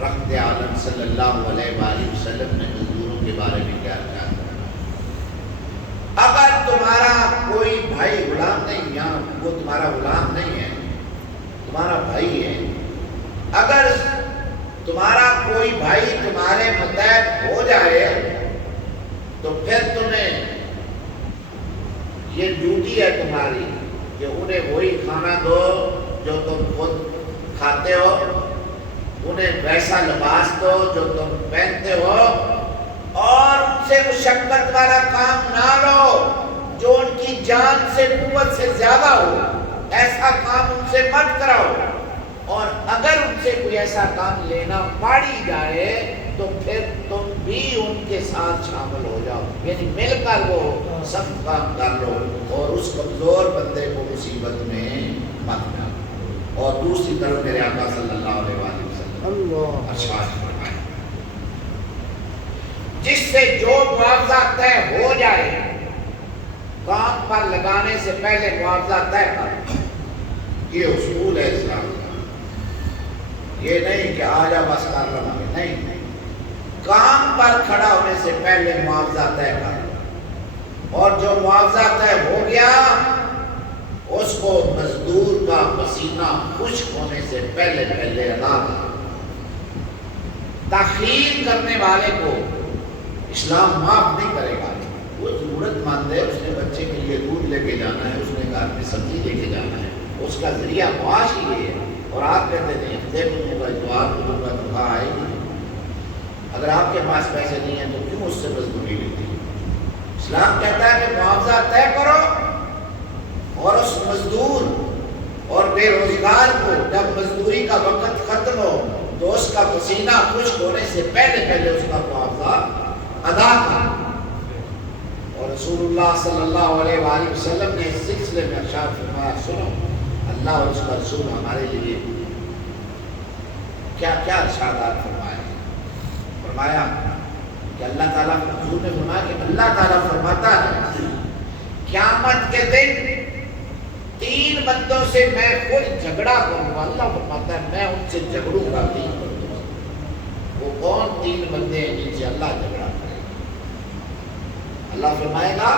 رحمت عالم صلی اللہ علیہ وآلہ وسلم نے مزدوروں کے بارے میں کیا کہا؟ اگر تمہارا کوئی بھائی غلام نہیں، یا وہ تمہارا غلام نہیں ہے، تمہارا بھائی ہے، اگر تمہارا کوئی بھائی تمہارے متحد ہو جائے تو پھر تمہیں یہ ڈیوٹی ہے تمہاری کہ انہیں وہی کھانا دو جو تم خود کھاتے ہو، انہیں ویسا لباس دو جو تم پہنتے ہو، اور ان سے مشقت والا کام نہ لو جو ان کی جان سے قوت سے زیادہ ہو، ایسا کام ان سے مت کراؤ، اور اگر ان سے کوئی ایسا کام لینا پڑی جائے تو پھر تم بھی ان کے ساتھ شامل ہو جاؤ، یعنی مل کر وہ سخت کام کر لو، اور اس کمزور بندے کو مصیبت میں مت ڈالو۔ اور دوسری طرف میرے آقا صلی اللہ علیہ وآلہ وسلم ارشاد فرمائے، جس سے جو معاوضہ طے ہو جائے، کام پر لگانے سے پہلے معاوضہ طے کر، یہ اصول ہے اسلام کا۔ یہ نہیں کہ آجا بس کر رہا ہے، نہیں، کام پر کھڑا ہونے سے پہلے معاوضہ طے کر، اور جو معاوضہ طے ہو گیا اس کو مزدور کا پسینہ خشک ہونے سے پہلے ادا کر۔ تاخیر کرنے والے کو اسلام معاف نہیں کرے گا۔ وہ ضرورت مند ہے، اس نے بچے کے لیے دودھ لے کے جانا ہے، اس نے گھر میں سبزی لے کے جانا ہے، اس کا ذریعہ معاش ہی یہ ہے، اور آپ کہتے ہیں ہفتے کو دوں گا، اتوار کو دوں گا، تو کہاں آئے گی؟ اگر آپ کے پاس پیسے نہیں ہیں تو کیوں اس سے مزدوری لیتی ہے؟ اسلام کہتا ہے کہ معاوضہ طے کرو، اور اس مزدور اور بے روزگار کو جب مزدوری کا وقت ختم ہو تو اس کا پسینہ خشک ہونے سے پہلے اس کا معاوضہ ادا کر۔ اور رسول اللہ صلی اللہ علیہ وآلہ وسلم نے اس سلسلے میں ارشاد فرمایا، سنو اللہ اور اس کا رسول ہمارے لیے کیا کیا ارشادات فرمایا کہ اللہ تعالیٰ حضور نے فرمایا کہ اللہ تعالیٰ فرماتا ہے قیامت کے دن 3 بندوں سے میں خود جھگڑا کروں گا۔ اللہ فرماتا ہے میں ان سے جھگڑوں گا 3 بندوں سے۔ وہ کون 3 بندے ہیں جن سے اللہ جھگڑا کرے گا؟ اللہ فرمائے گا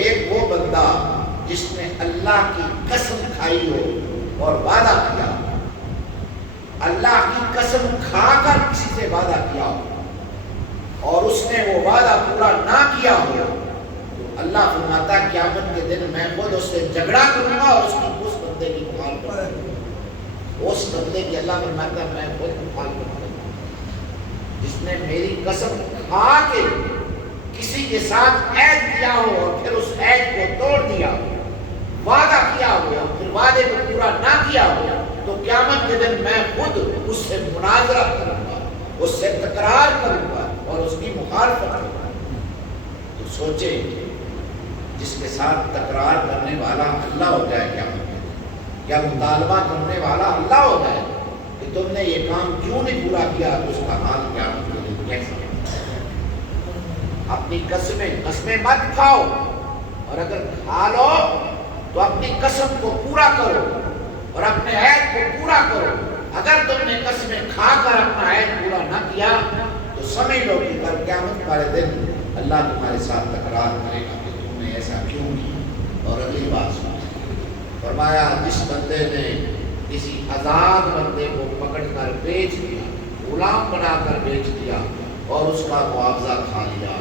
ایک وہ بندہ جس نے اللہ کی قسم کھائی ہو اور وعدہ کیا، اللہ کی قسم کھا کر کسی سے وعدہ کیا ہو اور اس نے وہ وعدہ پورا نہ کیا ہو، اللہ فرماتا ہے قیامت کے دن میں خود اس سے جھگڑا کروں گا اور اس بندے کی مخالفت کروں گا۔ اس بندے کی اللہ فرماتا ہے میں خود مخالفت کروں گا جس نے میری قسم کھا کے کسی کے ساتھ عہد کیا ہو اور پھر اس عہد کو توڑ دیا ہو، وعدہ کیا ہو اور پھر وعدے کو پورا نہ کیا ہو، تو قیامت کے دن میں خود اس سے مناظرہ کروں گا، اس سے تکرار کروں گا اور اس کی مخالفت کروں گا۔ تو سوچے جس کے ساتھ تکرار کرنے والا اللہ ہو جائے قیامت کے دن، یا مطالبہ کرنے والا اللہ ہو جائے کہ تم نے یہ کام کیوں نہیں پورا کیا، تو اس کا حال قیامت کے دن کیسا ہے؟ اپنی قسمیں مت کھاؤ، اور اگر کھا لو تو اپنی قسم کو پورا کرو اور اپنے عہد کو پورا کرو۔ اگر تم نے قسمیں کھا کر اپنا عہد پورا نہ کیا تو سمجھ لو کہ کل قیامت والے دن اللہ تمہارے ساتھ تکرار کرے گا کہ تم نے ایسا کیوں کیا۔ اور اگلی بات سنو، فرمایا جس بندے نے کسی آزاد بندے کو پکڑ کر بیچ دیا، غلام بنا کر بیچ دیا اور اس کا معاوضہ کھا لیا،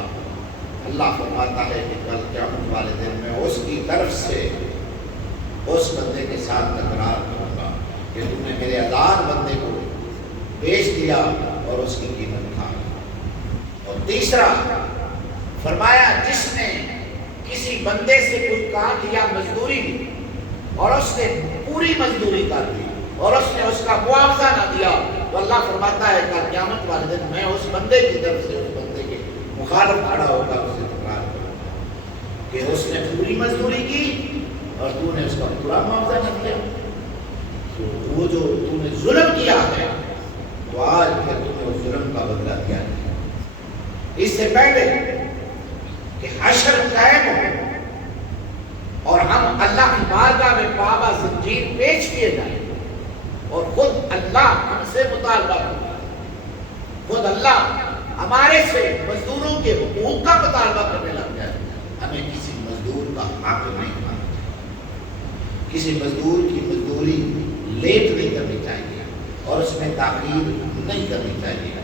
اللہ فرماتا ہے کہ کل قیامت والے دن میں اس کی طرف سے اس بندے کے ساتھ تکرار کروں گا کہ تم نے میرے آزاد بندے کو بیچ دیا اور اس کی قیمت کھا لی۔ اور تیسرا فرمایا جس نے کسی بندے سے کوئی کام لیا، مزدوری لی، اور اس نے پوری مزدوری کر دی اور اس نے اس کا معاوضہ نہ دیا، تو اللہ فرماتا ہے کہ قیامت والے دن میں اس بندے کی طرف سے اس بندے کے مخالف کھڑا ہوگا، اسے تکرار کروں گا کہ اس نے پوری مزدوری کی اور تو نے اس کا پورا معاوضہ نہ دیا، تو وہ جو تو نے ظلم کیا ہے تو آج پھر تم نے اس ظلم کا بدلہ دیا ہے۔ اس سے پہلے کہ حشر قائم ہو اور ہم اللہ کی بارگاہ میں پابا زنجیر پیش کیے جائیں اور خود اللہ ہم سے مطالبہ مزدوروں کے حقوق کا مطالبہ کرنے لگ جائے، ہمیں کسی مزدور کا حق نہیں ماننا چاہیے، کسی مزدور کی مزدوری لیٹ نہیں کرنی چاہیے اور اس میں تاخیر نہیں کرنی چاہیے۔